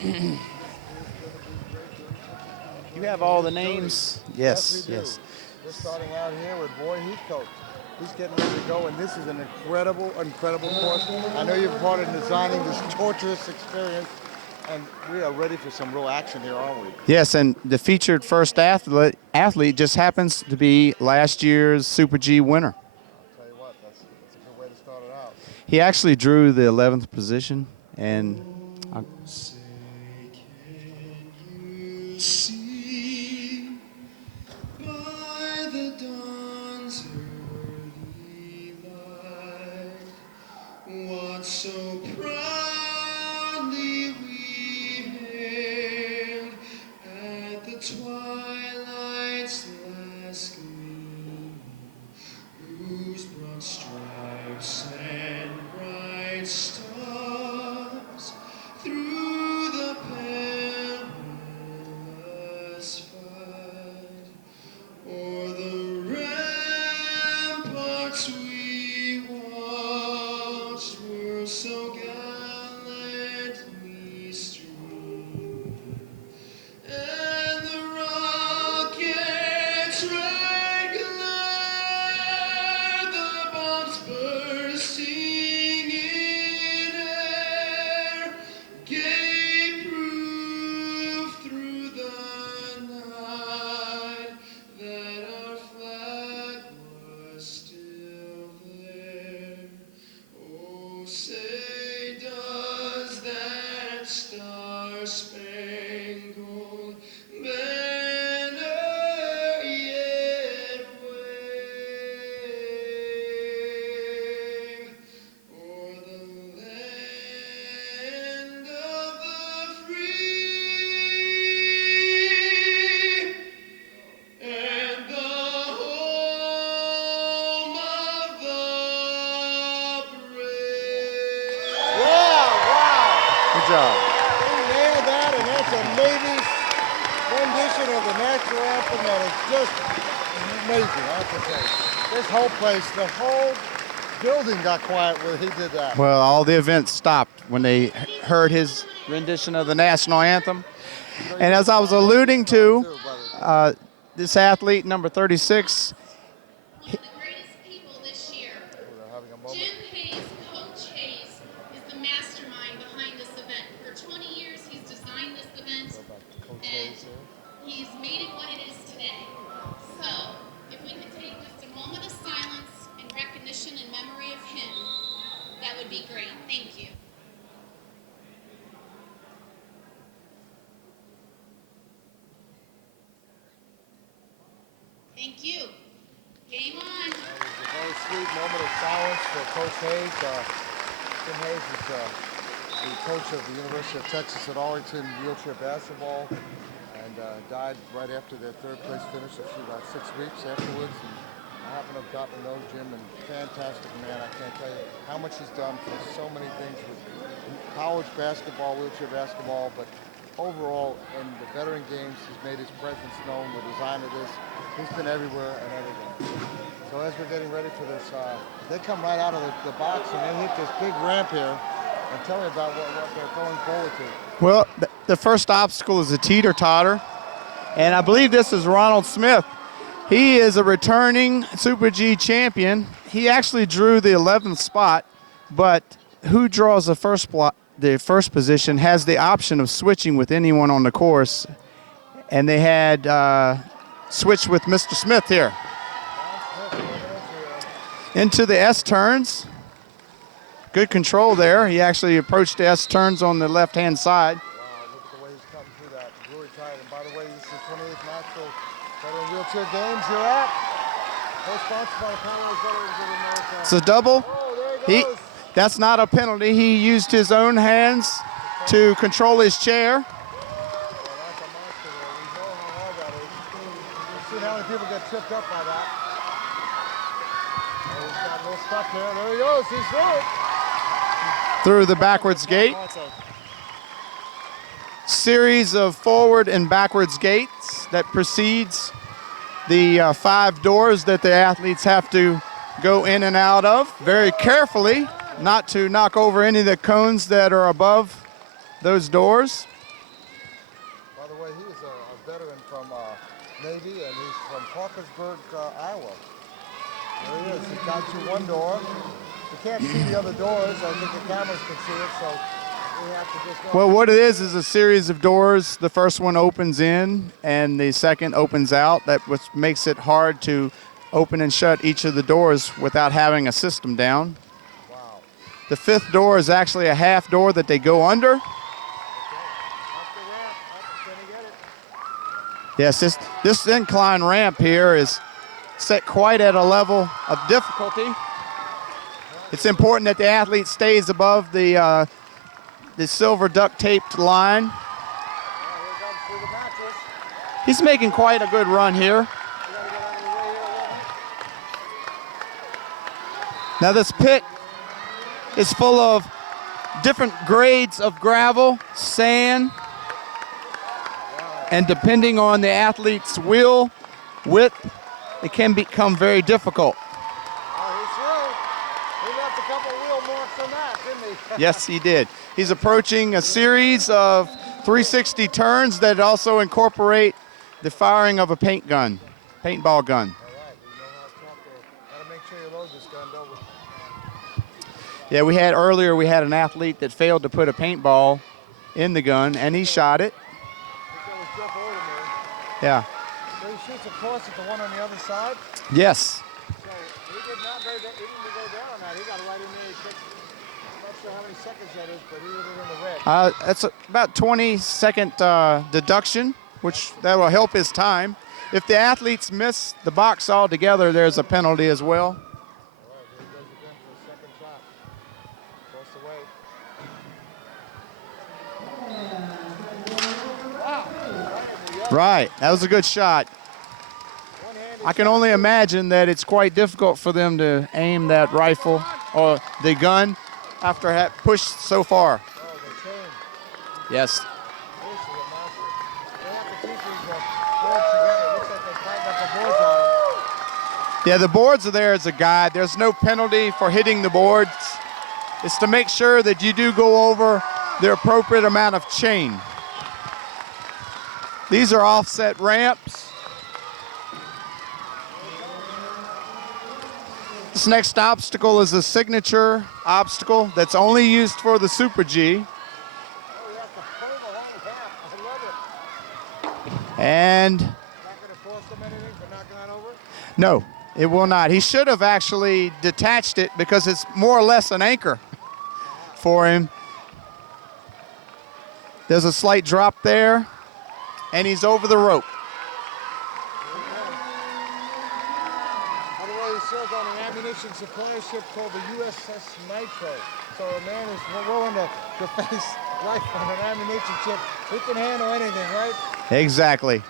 You have all the names? Yes, we do. yes. We're starting out here with Roy Heathcote. He's getting ready to go, and this is an incredible course. I know you're part of designing this torturous experience, and we are ready for some real action here, aren't we? Yes, and the featured first athlete just happens to be last year's Super G winner. I'll tell you what, that's a good way to start it out. He actually drew the 11th position, and See by the dawn's early light what so proudly we hailed at the twilight's last gleam, whose broad stripes and bright stars through the perilous fight o'er the ramparts we watched were so gallantly streamed, and the rocket's red glare, the bombs bursting in air, gave proof through the night that our flag was still there. Oh, say does that star-spangled banner yet wave o'er the land of the free and the home of the brave? good job. He nailed that, and that's a Navy's rendition of the national anthem that is just amazing, I have to say. This whole place, the whole building got quiet when he did that. Well, all the events stopped when they heard his rendition of the national anthem. And as I was alluding to, this athlete, number 36, One of the greatest people this year. We're having a moment. Jim Hayes, Coach Hayes, is the mastermind behind this event. For 20 years, he's designed this event, and he's made it what it is today. So, if we could take just a moment of silence in recognition and memory of him, that would be great. Thank you. Thank you. Game on. That was a very sweet moment of silence for Coach Hayes. Jim Hayes is the coach of the University of Texas at Arlington wheelchair basketball, and died right after their third place finish, about 6 weeks afterwards. And I happen to have gotten to know Jim, and fantastic man. I can't tell you how much he's done for so many things with college basketball, wheelchair basketball, but overall in the veteran games, he's made his presence known, the design of this. He's been everywhere and everything. So as we're getting ready for this, they come right out of the box and they hit this big ramp here. And tell me about what they're going forward to. well, the first obstacle is a teeter-totter. And I believe this is Ronald Smith. He is a returning Super G champion. He actually drew the 11th spot, but who draws the first position has the option of switching with anyone on the course. And they had switched with Mr. Smith here. Into the S turns. Good control there. He actually approached the S turns on the left-hand side. Wow, look at the way he's cutting through that. Really tight. And by the way, this is the 28th National Veteran Wheelchair Games you're at. Co-sponsored by the Commonwealth Veterans of America. It's a double. Oh, there he goes. That's not a penalty. He used his own hands to control his chair. Well, that's a monster there. We know how hard that is. You've seen how many people get tripped up by that. Oh, he's got a little stuck there. There he goes. He's through it. Through the backwards gate. Series of forward and backwards gates that precedes the 5 doors that the athletes have to go in and out of very carefully, not to knock over any of the cones that are above those doors. Navy, and he's from Parkersburg, Iowa. There he is. He's got through one door. You can't see the other doors. I think the cameras can see it, so we have to just go. Well, what it is a series of doors. The first one opens in, and the second opens out. That which makes it hard to open and shut each of the doors without having a system down. Wow. The fifth door is actually a half door that they go under. Up the ramp. Up, can he get it? Yes, this incline ramp here is set quite at a level of difficulty. It's important that the athlete stays above the silver duct taped line. Here comes through the mattress. He's making quite a good run here. You gotta get out of the way here. Now this pit is full of different grades of gravel, sand, and depending on the athlete's wheel width, it can become very difficult. Oh, he's through. He left a couple wheel marks on that, didn't he? Yes, he did. He's approaching a series of 360 turns that also incorporate the firing of a paintball gun. All right, you know how tough gotta make sure you load this gun, don't we? Yeah, we had an athlete that failed to put a paintball in the gun, and he shot it. I think that was Jeff Oldham. Yeah. So he shoots across at the one on the other side. Yes. So he did not go, he didn't go down on that. He got right in there. He picked, I'm not sure how many seconds that is, but he was in the red. That's about 20-second deduction, which that will help his time. If the athletes miss the box altogether, there's a penalty as well. All right, there he goes again for a second shot. Across the way. Right, that was a good shot. One-handed I can only imagine that it's quite difficult for them to aim that rifle or the gun after having pushed so far. Oh, the chain. Yes. This is a monster. They have to keep these boards together. It looks like they tightened up the boards on them. Yeah, the boards are there as a guide. There's no penalty for hitting the boards. It's to make sure that you do go over the appropriate amount of chain. These are offset ramps. This next obstacle is a signature obstacle that's only used for the Super G. Oh, you have to pull the whole half. I love it. And Not going to cost them anything for knocking that over? no, it will not. He should have actually detached it because it's more or less an anchor for him. There's a slight drop there, and he's over the rope. By the way, he served on an ammunition supply ship called the USS Nitro. So a man is willing to face life on an ammunition ship. He can handle anything, right? Exactly.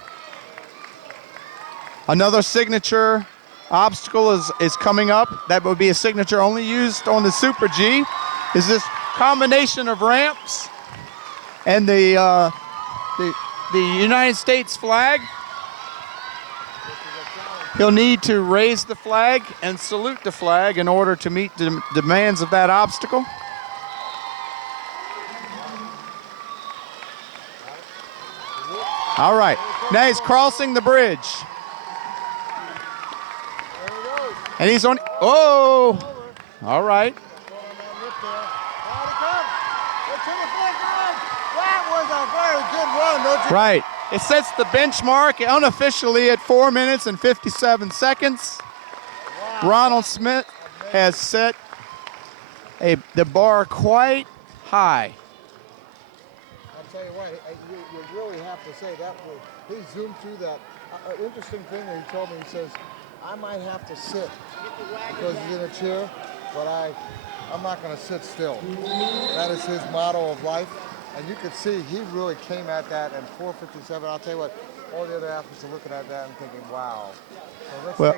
Another signature obstacle is coming up. That would be a signature only used on the Super G. Is this combination of ramps and the United States flag. He'll need to raise the flag and salute the flag in order to meet the demands of that obstacle. All right, now he's crossing the bridge. There he goes. And he's on, oh, all right. Right, it sets the benchmark unofficially at 4 minutes and 57 seconds. Wow. Ronald Smith has set the bar quite high. I'll tell you what, you really have to say that he zoomed through that. An interesting thing that he told me, he says, I might have to sit because he's in a chair, but I'm not going to sit still. That is his motto of life. And you could see he really came at that in 4:57. I'll tell you what, all the other athletes are looking at that and thinking, wow. So Well,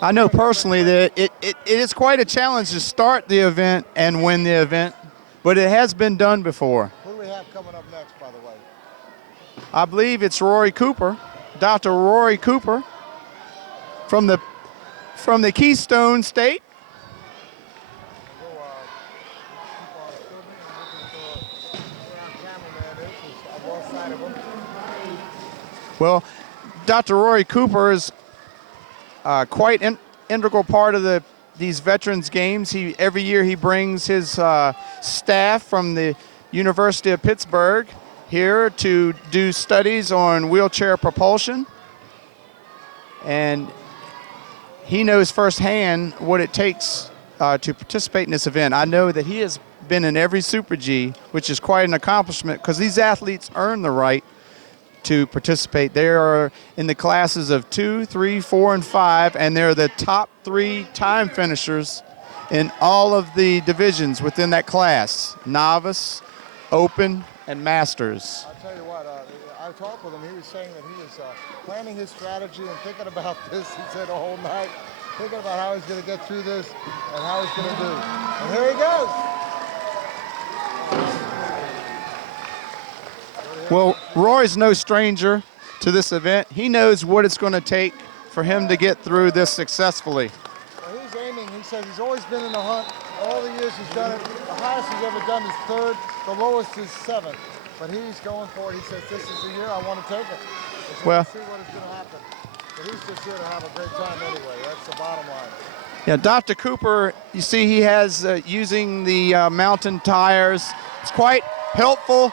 I know personally that it is quite a challenge to start the event and win the event, but it has been done before. Who do we have coming up next, by the way? I believe it's Rory Cooper, Dr. Rory Cooper, from the Keystone State. Cameraman is. I've lost sight of him. Well, Dr. Rory Cooper is quite an integral part of these Veterans Games. Every year he brings his staff from the University of Pittsburgh here to do studies on wheelchair propulsion. And he knows firsthand what it takes to participate in this event. I know that he has been in every Super G, which is quite an accomplishment because these athletes earn the right to participate. They are in the classes of 2, 3, 4, and 5, and they're the top 3 time finishers in all of the divisions within that class: novice, open, and masters. I'll tell you what, I talked with him. He was saying that he was planning his strategy and thinking about this. He said the whole night, thinking about how he's going to get through this and how he's going to do. And here he goes. Well, Roy's no stranger to this event. He knows what it's going to take for him to get through this successfully. Well, he's aiming. He says he's always been in the hunt. All the years he's done it. The highest he's ever done is 3rd. The lowest is 7th. But he's going for it. He says, this is the year I want to take it. So Well, we'll see what is going to happen. But he's just here to have a great time anyway. That's the bottom line. yeah, Dr. Cooper, you see he has using the mountain tires. It's quite helpful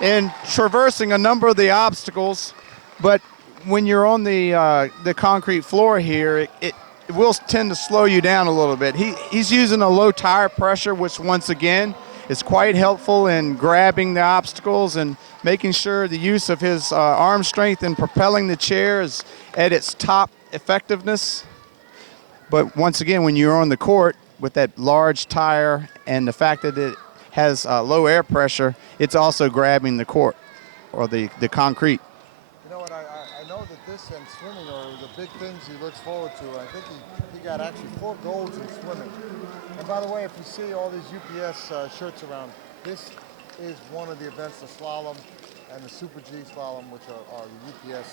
in traversing a number of the obstacles, but when you're on the concrete floor here, it will tend to slow you down a little bit. He's using a low tire pressure, which once again is quite helpful in grabbing the obstacles and making sure the use of his arm strength in propelling the chair is at its top effectiveness. But once again, when you're on the court with that large tire and the fact that it has low air pressure, it's also grabbing the court or the concrete. You know what, I know that this and swimming are the big things he looks forward to. I think he got actually 4 golds in swimming. And by the way, if you see all these UPS shirts around, this is one of the events, the slalom and the Super G slalom, which are the UPS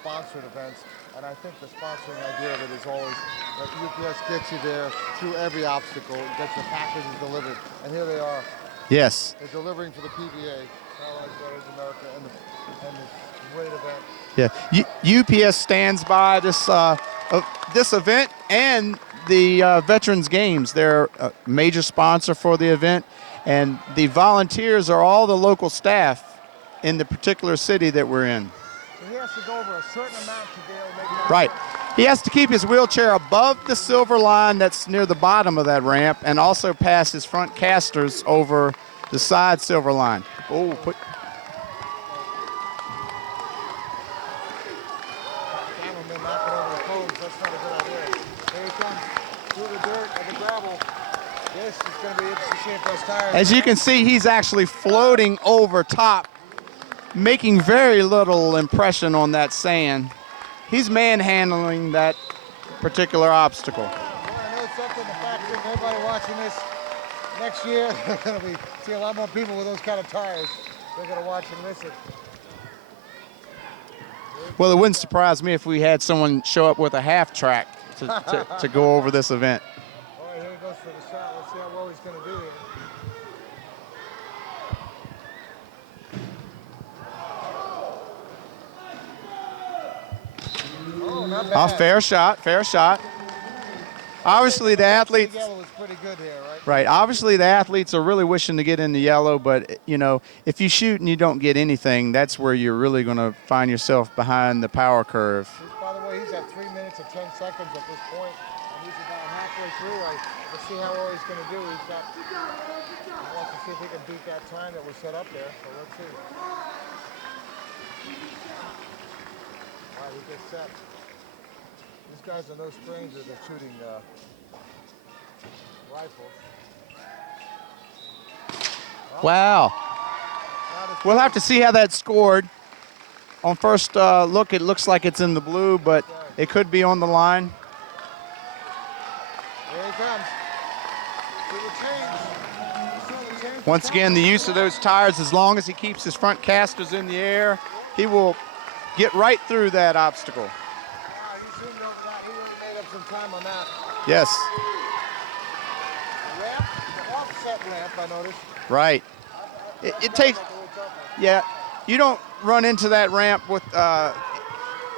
sponsored events. And I think the sponsoring idea of it is always that UPS gets you there through every obstacle, gets your packages delivered. And here they are. Yes. They're delivering to the PBA, Paralyzed Veterans America, and this great event. Yeah, UPS stands by this event and the Veterans Games. They're a major sponsor for the event, and the volunteers are all the local staff in the particular city that we're in. So he has to go over a certain amount to be able to make that. Right. He has to keep his wheelchair above the silver line that's near the bottom of that ramp, and also pass his front casters over the side silver line. Oh, Cameraman knocking over the cones. That's not a good idea. Here he comes through the dirt and the gravel. This is going to be interesting to see if those tires. as you can see, he's actually floating over top, making very little impression on that sand. He's manhandling that particular obstacle. Well, I know something. The fact that everybody watching this next year, they're going to see a lot more people with those kind of tires. They're going to watch and listen. Well, it wouldn't surprise me if we had someone show up with a half track to go over this event. All right, here he goes for the shot. Let's see how well he's going to do here. Oh, not bad. Fair shot, fair shot. Obviously, the athletes. Yellow was pretty good here, right? Right. Obviously, the athletes are really wishing to get in the yellow, but, you know, if you shoot and you don't get anything, that's where you're really going to find yourself behind the power curve. By the way, he's at 3 minutes and 10 seconds at this point, and he's about halfway through. Let's see how well he's going to do. He wants to see if he can beat that time that was set up there, so let's see. All right, he gets set. These guys are no strangers to shooting rifles. Wow. We'll have to see how that scored. On first look, it looks like it's in the blue, but it could be on the line. Here he comes. See the change. See the change. Once again, the use of those tires, as long as he keeps his front casters in the air, he will get right through that obstacle. Wow, he seemed to have made up some time on that. Yes. Ramp, the offset ramp, I noticed. Right. It takes, yeah, you don't run into that ramp with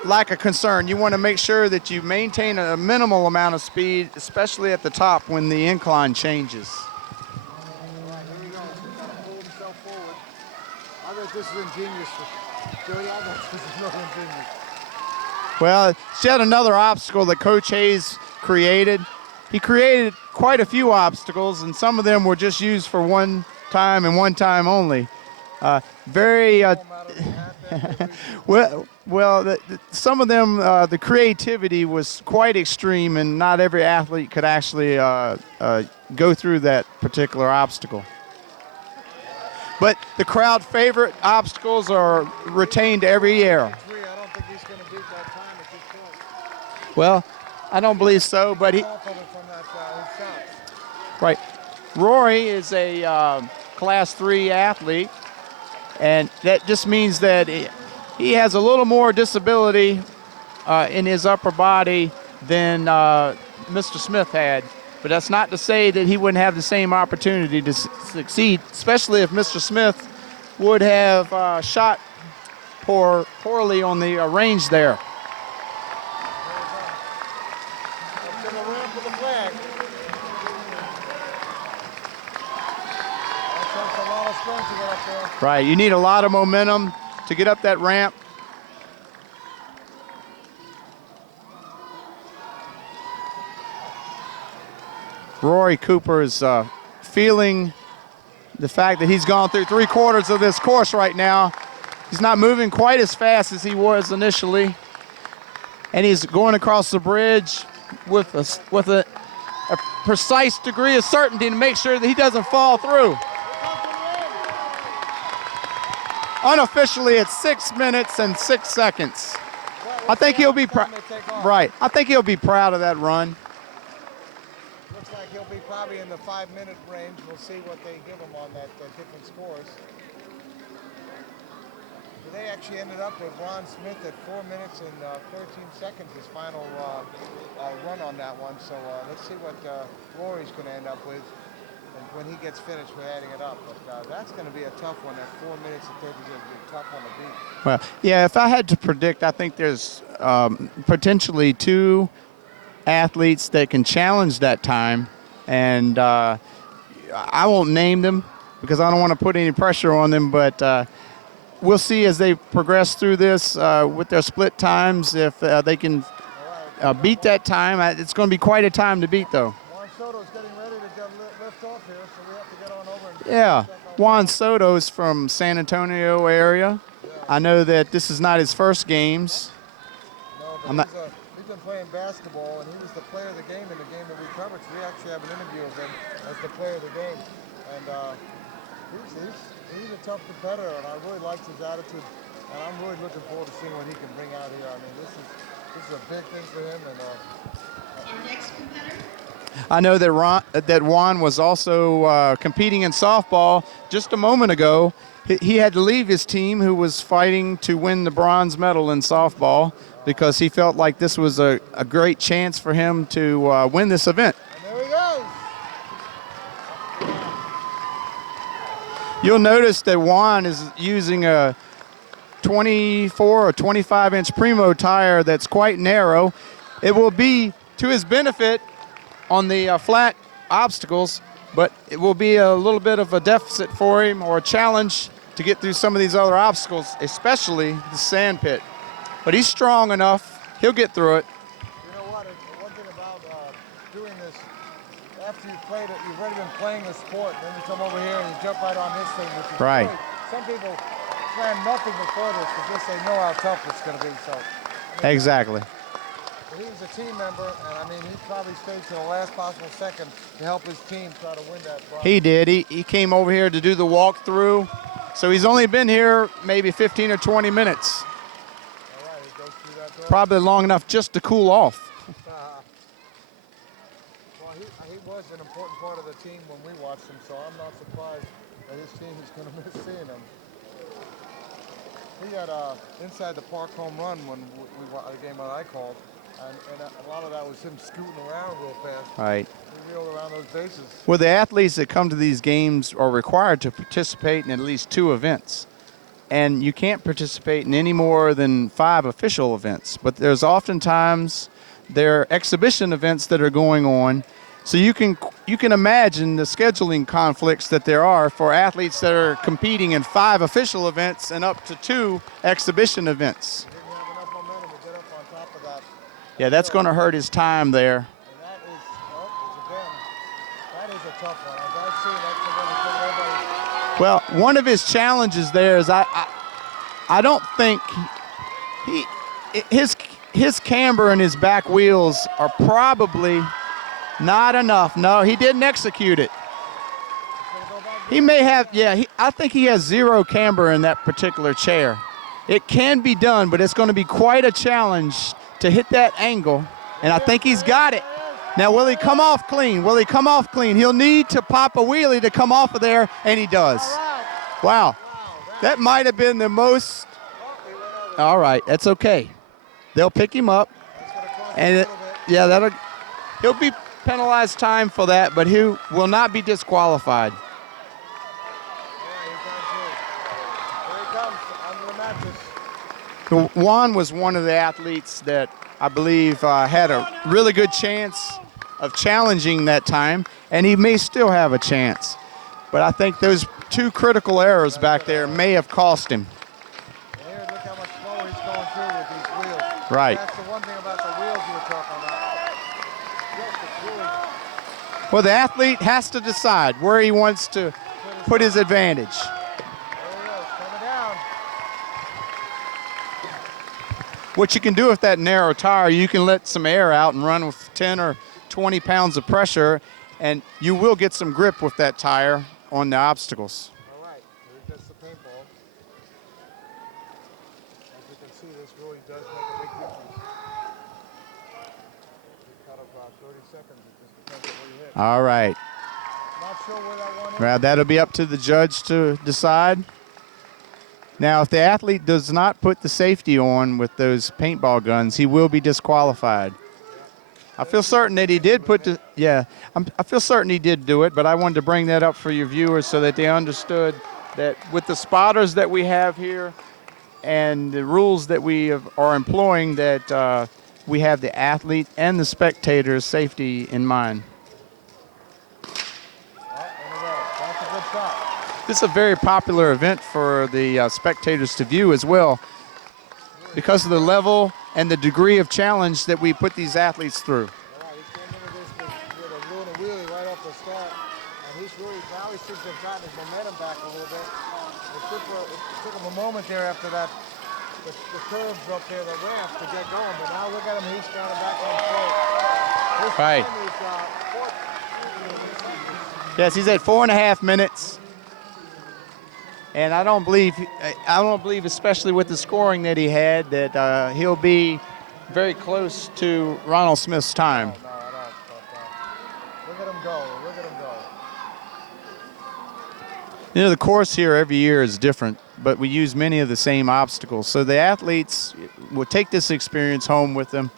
lack of concern. You want to make sure that you maintain a minimal amount of speed, especially at the top when the incline changes. All right, here we go. He's going to pull himself forward. I think this is ingenious. Jody, I think this is really ingenious. Well, it's yet another obstacle that Coach Hayes created. He created quite a few obstacles, and some of them were just used for one time and one time only. Very some of them, the creativity was quite extreme, and not every athlete could actually go through that particular obstacle. But the crowd favorite obstacles are retained every year. I don't think he's going to beat that time at this point. Well, I don't believe so, but he. Off of it from that shot. Right. Rory is a Class 3 athlete, and that just means that he has a little more disability in his upper body than Mr. Smith had. But that's not to say that he wouldn't have the same opportunity to succeed, especially if Mr. Smith would have shot poorly on the range there. To the ramp with the flag. That takes a lot of strength to get up there. Right, you need a lot of momentum to get up that ramp. Rory Cooper is feeling the fact that he's gone through 3/4 of this course right now. He's not moving quite as fast as he was initially. And he's going across the bridge with a precise degree of certainty to make sure that he doesn't fall through. Unofficially, it's 6 minutes and 6 seconds. I think he'll be right. I think he'll be proud of that run. Looks like he'll be probably in the 5-minute range. We'll see what they give him on that different scores. They actually ended up with Ron Smith at 4 minutes and 13 seconds, his final run on that one. So let's see what Rory's going to end up with when he gets finished with adding it up. But that's going to be a tough one. That 4 minutes and 30 is going to be a tough one to beat. Well, yeah, if I had to predict, I think there's potentially 2 athletes that can challenge that time. And I won't name them because I don't want to put any pressure on them, but we'll see as they progress through this with their split times if they can beat that time. It's going to be quite a time to beat, though. Juan Soto's getting ready to lift off here, so we have to get on over and Yeah, Juan Soto's from San Antonio area. Yeah. I know that this is not his first games. No, but he's been playing basketball, and he was the player of the game in the game that we covered. So we actually have an interview of him as the player of the game. And he's a tough competitor, and I really liked his attitude. And I'm really looking forward to seeing what he can bring out here. I mean, this is a big thing for him. And Our next competitor. I know that Juan was also competing in softball just a moment ago. He had to leave his team, who was fighting to win the bronze medal in softball, because he felt like this was a great chance for him to win this event. there he goes. You'll notice that Juan is using a 24 or 25-inch Primo tire that's quite narrow. It will be to his benefit on the flat obstacles, but it will be a little bit of a deficit for him, or a challenge to get through some of these other obstacles, especially the sand pit. But he's strong enough. He'll get through it. You know what? One thing about doing this, after you've played it, you've already been playing the sport, then you come over here and you jump right on this thing, which is right. great. Some people plan nothing before this because they know how tough it's going to be. So Exactly. he was a team member, and I mean, he probably stayed to the last possible second to help his team try to win that bronze. He did. He came over here to do the walkthrough. So he's only been here maybe 15 or 20 minutes. All right, he goes through that door. Probably long enough just to cool off. Well, he was an important part of the team when we watched him, so I'm not surprised that his team is going to miss seeing him. He had inside the park home run when we the game that I called, and a lot of that was him scooting around real fast. Right. He reeled around those bases. Well, the athletes that come to these games are required to participate in at least 2 events. and you can't participate in any more than 5 official events. But there's oftentimes there are exhibition events that are going on. So you can imagine the scheduling conflicts that there are for athletes that are competing in 5 official events and up to 2 exhibition events. Didn't have enough momentum to get up on top of that. Yeah, that's going to hurt his time there. And that is, that is a tough one. As I've seen, that's the one that put everybody. Well, one of his challenges there is I don't think his camber and his back wheels are probably not enough. No, he didn't execute it. He may have, I think he has 0 camber in that particular chair. It can be done, but it's going to be quite a challenge to hit that angle, and I think he's got it. Now, will he come off clean? Will he come off clean? He'll need to pop a wheelie to come off of there, and he does. Wow. That might have been the most. All right, that's okay. They'll pick him up, and he'll be penalized time for that, but he will not be disqualified. Juan was one of the athletes that I believe had a really good chance of challenging that time, and he may still have a chance. But I think those 2 critical errors back there may have cost him. Here, look how much slower he's going through with these wheels. Right. That's the one thing about the wheels you were talking about. Yes, it's really. Well, the athlete has to decide where he wants to put his advantage. There he is, coming down. What you can do with that narrow tire, you can let some air out and run with 10 or 20 pounds of pressure, and you will get some grip with that tire on the obstacles. All right, here gets the paintball. As you can see, this really does make a big difference. You cut about 30 seconds, it just depends on where you hit. All right. Not sure where that one is. Well, that'll be up to the judge to decide. Now, if the athlete does not put the safety on with those paintball guns, he will be disqualified. I feel certain that he did I feel certain he did do it, but I wanted to bring that up for your viewers so that they understood that with the spotters that we have here and the rules that we are employing, that we have the athlete and the spectator's safety in mind. That's a good shot. This is a very popular event for the spectators to view as well because of the level and the degree of challenge that we put these athletes through. All right, he came into this with doing a wheelie right off the start, and he's really, now he seems to have gotten his momentum back a little bit. It took him a moment there after that, the curves up there, the ramp to get going, but now look at him, he's got it back on foot. Right. Yes, he's at 4.5 minutes. And I don't believe, especially with the scoring that he had, that he'll be very close to Ronald Smith's time. No, look at him go. Look at him go. You know, the course here every year is different, but we use many of the same obstacles. So the athletes will take this experience home with them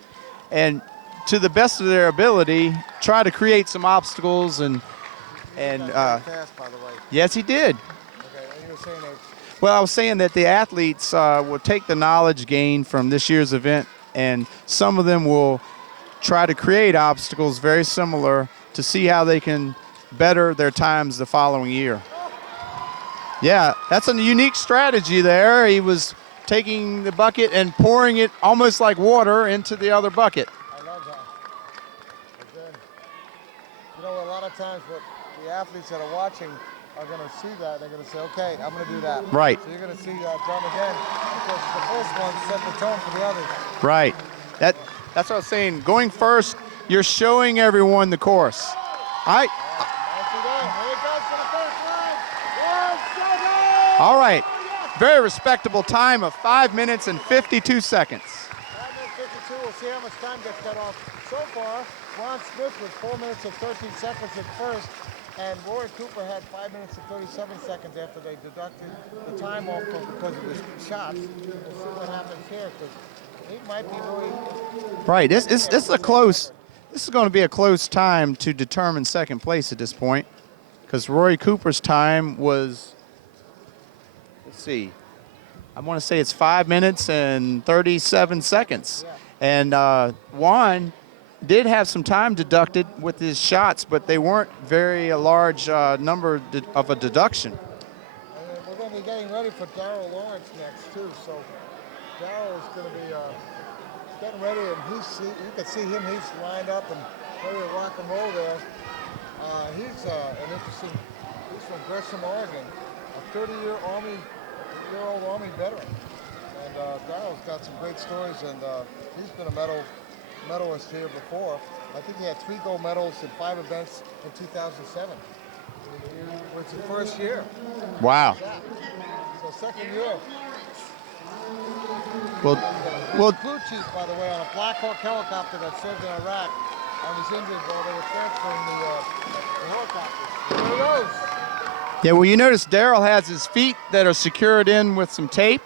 and, to the best of their ability, try to create some obstacles and Fast, by the way. yes, he did. Okay, and you were saying that. Well, I was saying that the athletes will take the knowledge gained from this year's event, and some of them will try to create obstacles very similar to see how they can better their times the following year. Yeah, that's a unique strategy there. He was taking the bucket and pouring it almost like water into the other bucket. I love that. But then, you know, a lot of times what the athletes that are watching are going to see that. They're going to say, okay, I'm going to do that. Right. So you're going to see that done again because the first one set the tone for the others. Right. That's what I was saying. Going first, you're showing everyone the course. All right. Nicely done. Here he goes for the first line. 1 second. All right. Very respectable time of 5 minutes and 52 seconds. 5 minutes 52. We'll see how much time gets cut off. So far, Ron Smith was 4 minutes and 13 seconds at first, and Roy Cooper had 5 minutes and 37 seconds after they deducted the time off because of his shots. We'll see what happens here, because he might be really... Right. This is a close. This is going to be a close time to determine second place at this point, because Roy Cooper's time was, let's see, I want to say it's 5 minutes and 37 seconds. And Juan did have some time deducted with his shots, but they weren't very large number of a deduction. And we're going to be getting ready for Darryl Lawrence next too. So Darryl is going to be getting ready, and you can see him. He's lined up and ready to rock and roll there. He's an interesting. He's from Gresham, Oregon, a 30-year-old Army veteran. And Darryl's got some great stories, and he's been a medalist here before. I think he had 3 gold medals in 5 events in 2007. It's his first year. Wow. So second year. Well, Crew chief, by the way, on a Black Hawk helicopter that served in Iraq and was injured while they were transferring the helicopters. There he goes. yeah, well, you notice Darryl has his feet that are secured in with some tape.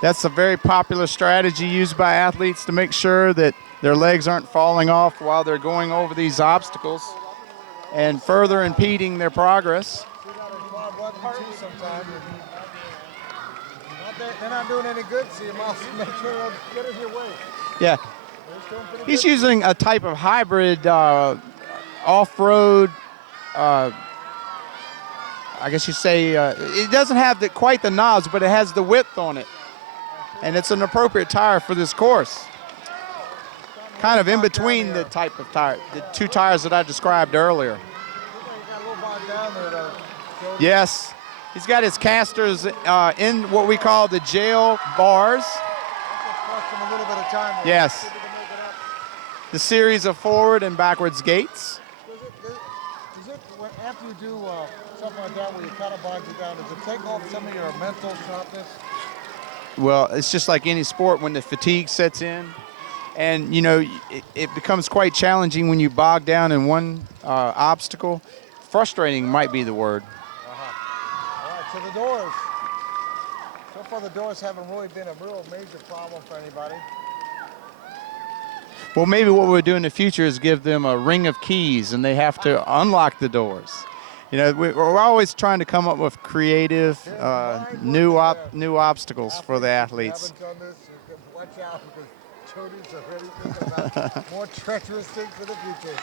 That's a very popular strategy used by athletes to make sure that their legs aren't falling off while they're going over these obstacles and further impeding their progress. See that in Bob Rutten too sometimes. They're not doing any good, so you must make sure they don't get in your way. Yeah, he's using a type of hybrid off-road, I guess you say, it doesn't have quite the knobs, but it has the width on it. And it's an appropriate tire for this course. Kind of in between the type of tire, the 2 tires that I described earlier. Yes, he's got his casters in what we call the jail bars. Yes. The series of forward and backwards gates. After you do something like that where you kind of bogs you down, does it take off some of your mental sharpness? Well, it's just like any sport when the fatigue sets in. And, you know, it becomes quite challenging when you bog down in one obstacle. Frustrating might be the word. All right, so the doors. So far, the doors haven't really been a real major problem for anybody. Well, maybe what we'll do in the future is give them a ring of keys, and they have to unlock the doors. You know, we're always trying to come up with creative, new obstacles for the athletes. If you haven't done this, you can watch out because Jody's already thinking about more treacherous things for the future.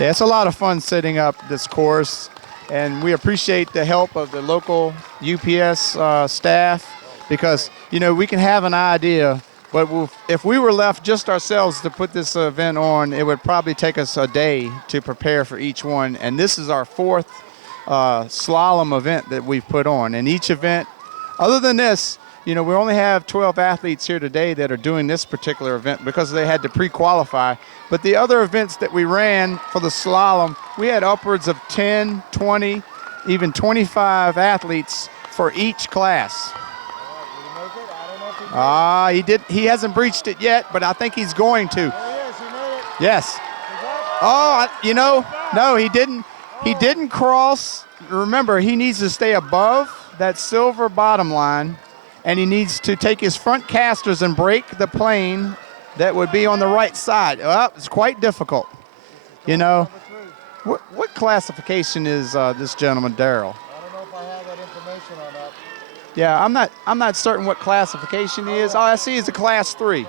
Yeah, it's a lot of fun setting up this course, and we appreciate the help of the local UPS staff because, you know, we can have an idea, but if we were left just ourselves to put this event on, it would probably take us a day to prepare for each one, and this is our 4th slalom event that we've put on. And each event, other than this, you know, we only have 12 athletes here today that are doing this particular event because they had to pre-qualify. But the other events that we ran for the slalom, we had upwards of 10, 20, even 25 athletes for each class. He did. He hasn't breached it yet, but I think he's going to. There he is. He made it. Yes. Oh, you know, no, he didn't. He didn't cross. Remember, he needs to stay above that silver bottom line, and he needs to take his front casters and break the plane that would be on the right side. Well, it's quite difficult. You know, what classification is this gentleman, Darryl? I don't know if I have that information on that. Yeah, I'm not certain what classification he is. All I see is a class 3.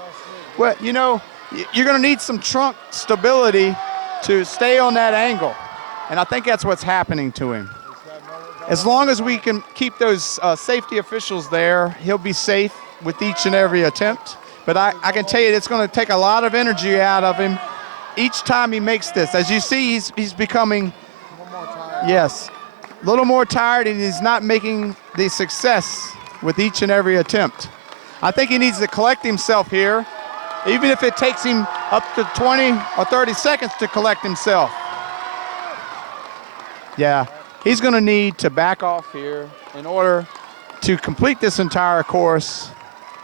Well, you know, you're going to need some trunk stability to stay on that angle, and I think that's what's happening to him. As long as we can keep those safety officials there, he'll be safe with each and every attempt. But I can tell you it's going to take a lot of energy out of him each time he makes this. As you see, he's becoming, yes, a little more tired, and he's not making the success with each and every attempt. I think he needs to collect himself here, even if it takes him up to 20 or 30 seconds to collect himself. Yeah, he's going to need to back off here in order to complete this entire course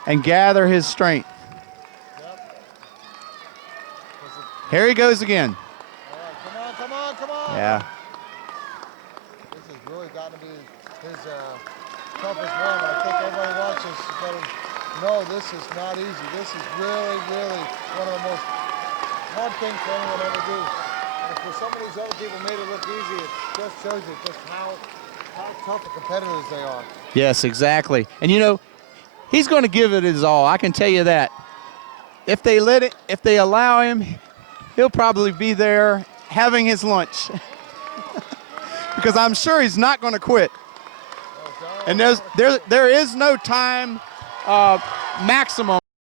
and gather his strength. Here he goes again. All right, come on, come on. Yeah. This has really got to be his toughest one. I think everybody watches better know this is not easy. This is really, really one of the most hard things for anyone to ever do. And for some of these other people made it look easy, it just shows you just how tough the competitors they are. Yes, exactly. And you know, he's going to give it his all. I can tell you that. If they allow him, he'll probably be there having his lunch. Because I'm sure he's not going to quit. And there is no time maximum